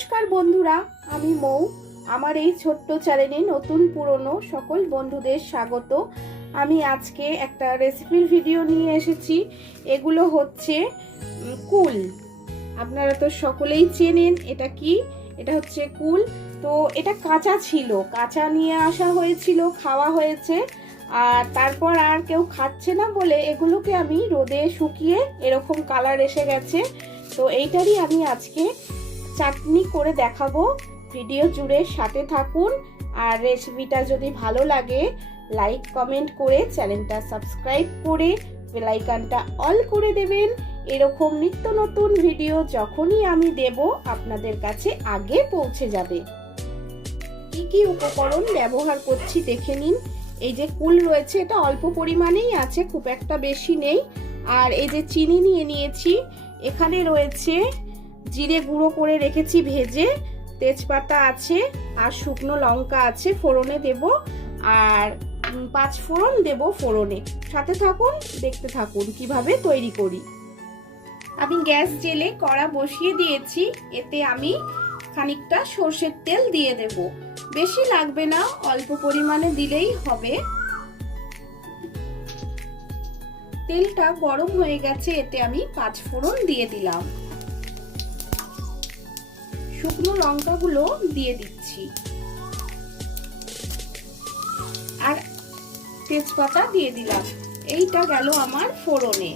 নমস্কার বন্ধুরা, আমি মৌ। আমার এই ছোট্ট চ্যানেলে নতুন, পুরনো সকল বন্ধুদের স্বাগত। আমি আজকে একটা রেসিপির ভিডিও নিয়ে এসেছি। এগুলো হচ্ছে কুল। আপনারা তো সকলেই চেনেন এটা কি? এটা হচ্ছে কুল। তো এটা কাঁচা ছিল। কাঁচা নিয়ে আসা হয়েছিল, খাওয়া হয়েছে। আর তারপর আর কেউ খাচ্ছে না বলে এগুলোকে আমি রোদে শুকিয়ে এরকম কালার এসে গেছে। তো এইটারই আমি আজকে চাটনি করে দেখাবো। ভিডিও জুড়ে সাথে থাকুন। আর রেসিপিটা যদি ভালো লাগে, লাইক, কমেন্ট করে চ্যানেলটা সাবস্ক্রাইব করে বেলাইকানটা অল করে দেবেন। এরকম নিত্য নতুন ভিডিও যখনই আমি দেব, আপনাদের কাছে আগে পৌঁছে যাবে। কি কি উপকরণ ব্যবহার করছি দেখে নিন। এই যে কুল রয়েছে, এটা অল্প পরিমাণেই আছে, খুব একটা বেশি নেই। আর এই যে চিনি নিয়ে নিয়েছি, এখানে রয়েছে জিরে গুঁড়ো করে রেখেছি ভেজে, তেজপাতা আছে আর শুকনো লঙ্কা আছে, ফোড়নে দেব আর পাঁচ ফোড়ন দেব ফোড়নে। সাথে থাকুন, দেখতে থাকুন কীভাবে তৈরি করি। আমি গ্যাস জেলে কড়া বসিয়ে দিয়েছি, এতে আমি খানিকটা সর্ষের তেল দিয়ে দেব। বেশি লাগবে না, অল্প পরিমাণে দিলেই হবে। তেলটা গরম হয়ে গেছে, এতে আমি পাঁচ ফোড়ন দিয়ে দিলাম। শুকনো লঙ্কাগুলো দিয়ে দিচ্ছি। আর তেজপাতা দিয়ে দিলাম। এইটা গেল আমার ফোড়নে।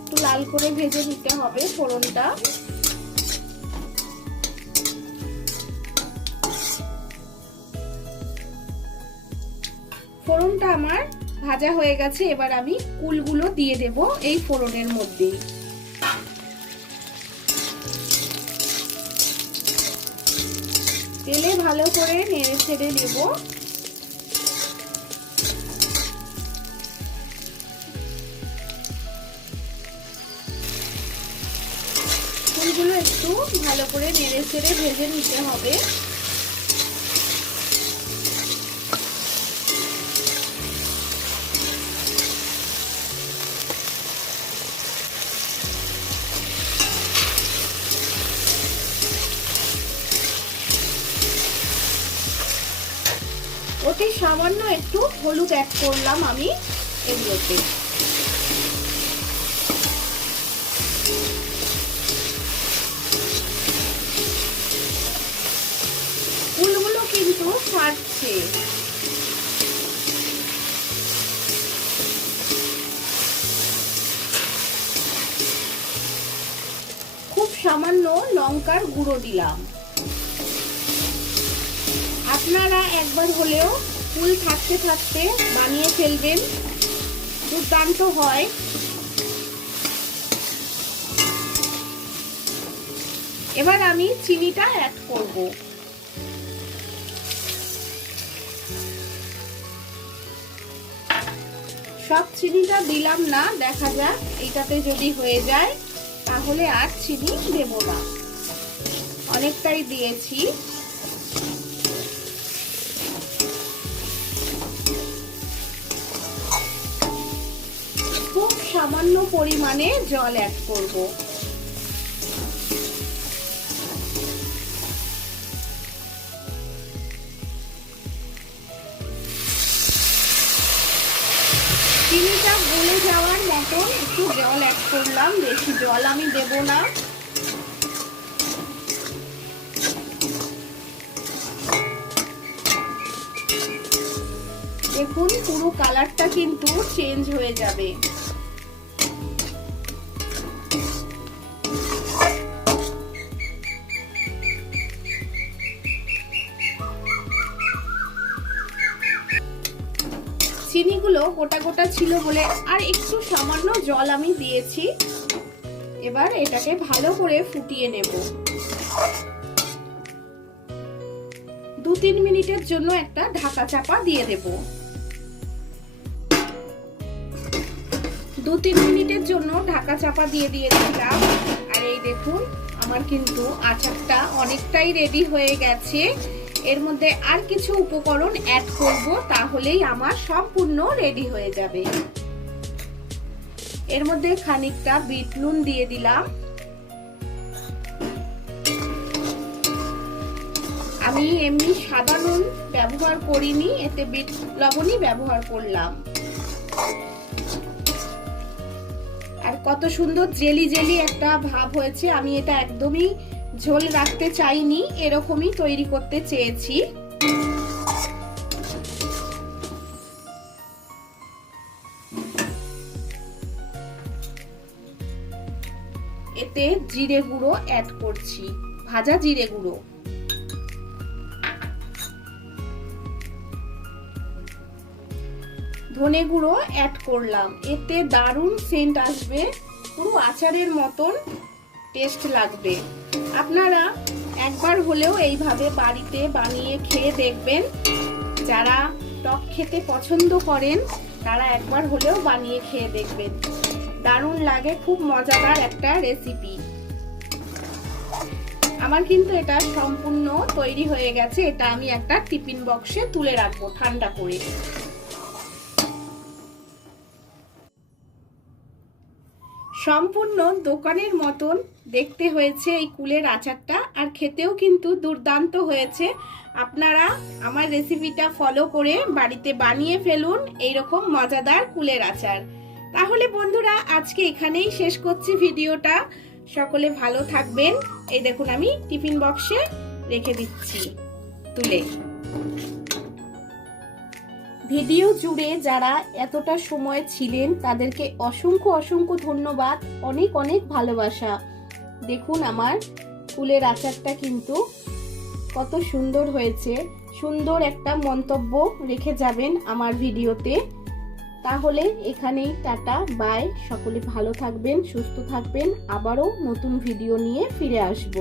একটু লাল করে ভেজে নিতে হবে ফোড়নটা। ফোড়নটা আমার ভাজা হয়ে গেছে, এবার আমি কুলগুলো দিয়ে দেব এই ফোড়নের মধ্যেই। তেলে ভালো করে নেড়ে ছেড়ে নেব। ফুলগুলো একটু ভালো করে নেড়ে ছেড়ে ভেজে নিতে হবে। ওতে সামান্য একটু হলুদ অ্যাড করলাম আমি এগুলোতে ফুলগুলো কিন্তু ফাটছে খুব সামান্য লঙ্কার গুঁড়ো দিলাম। আপনারা একবার হলেও ফুল থাকতে থাকতে বানিয়ে ফেলবেন। দুর্দান্ত হয়। এবার আমি চিনিটা অ্যাড করব। সব চিনিটা দিলাম না, দেখা যাক এইটাতে যদি হয়ে যায়, তাহলে আর চিনি দেব না। অনেকটাই দিয়েছি। সামান্য পরিমাণে জল অ্যাড করব। চিনিটা গলে যাওয়ার মতন একটু জল অ্যাড করলাম, বেশি জল আমি দেব না। দেখুন পুরো কালারটা কিন্তু চেঞ্জ হয়ে যাবে। চিনিগুলো গোটা গোটা ছিল বলে আর একটু সামান্য জল আমি দিয়েছি। এবার এটাকে ভালো করে ফুটিয়ে নেব। দু তিন মিনিটের জন্য একটা ঢাকা চাপা দিয়ে দেব। দু তিন মিনিটের জন্য ঢাকা চাপা দিয়ে দিয়েছিলাম। আর এই দেখুন, আমার কিন্তু আচারটা অনেকটাই রেডি হয়ে গেছে। এর মধ্যে আর কিছু উপকরণ অ্যাড করব, তাহলেই আমার সম্পূর্ণ রেডি হয়ে যাবে। এর মধ্যে খানিকটা বিট নুন দিয়ে দিলাম। আমি এমনি সাদা নুন ব্যবহার করিনি, এতে বিট লবণই ব্যবহার করলাম। আর কত সুন্দর জেলি জেলি একটা ভাব হয়েছে, আমি এটা একদমই ঝোল রাখতে চাইনি, এরকমই তৈরি করতে চেয়েছি। এতে জিরে গুঁড়ো অ্যাড করছি, ভাজা জিরে গুঁড়ো। ধনে গুঁড়ো অ্যাড করলাম, এতে দারুণ সেন্ট আসবে, পুরো আচারের মতন। টেস্ট লাগবে। আপনারা একবার হলেও এইভাবে বাড়িতে বানিয়ে খেয়ে দেখবেন। যারা টক খেতে পছন্দ করেন, তারা একবার হলেও বানিয়ে খেয়ে দেখবেন। দারুণ লাগে, খুব মজাদার একটা রেসিপি আমার কিন্তু এটা সম্পূর্ণ তৈরি হয়ে গেছে। এটা আমি একটা টিফিন বক্সে তুলে রাখব, ঠান্ডা করে। সম্পূর্ণ দোকানের মতন দেখতে হয়েছে এই কুলের আচারটা, আর খেতেও কিন্তু দুর্দান্ত হয়েছে। আপনারা আমার রেসিপিটা ফলো করে বাড়িতে বানিয়ে ফেলুন এইরকম মজাদার কুলের আচার। তাহলে বন্ধুরা, আজকে এখানেই শেষ করছি ভিডিওটা। সকলে ভালো থাকবেন। এই দেখুন আমি টিফিন বক্সে রেখে দিচ্ছি তুলে। ভিডিও জুড়ে যারা এতটা সময় ছিলেন, তাদেরকে অসংখ্য অসংখ্য ধন্যবাদ। অনেক অনেক ভালোবাসা। দেখুন আমার ফুলের আচারটা কিন্তু কত সুন্দর হয়েছে। সুন্দর একটা মন্তব্য রেখে যাবেন আমার ভিডিওতে। তাহলে এখানেই টাটা, বাই। সকলে ভালো থাকবেন, সুস্থ থাকবেন। আবারও নতুন ভিডিও নিয়ে ফিরে আসব।